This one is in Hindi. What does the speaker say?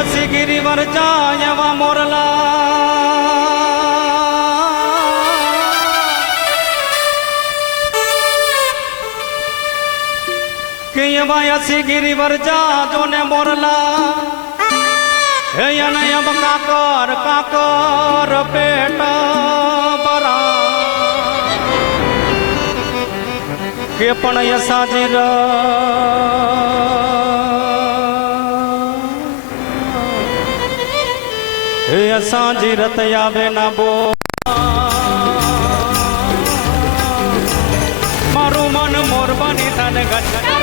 यसी गिरिवर जायवा मोरला के यसी गिरिवर जा जो ने मोरला हे अब काकर काकर पेट बरा के पण यसाजीर हे असांजी रत आवे ना बो मारू मन मोर बनी तन गज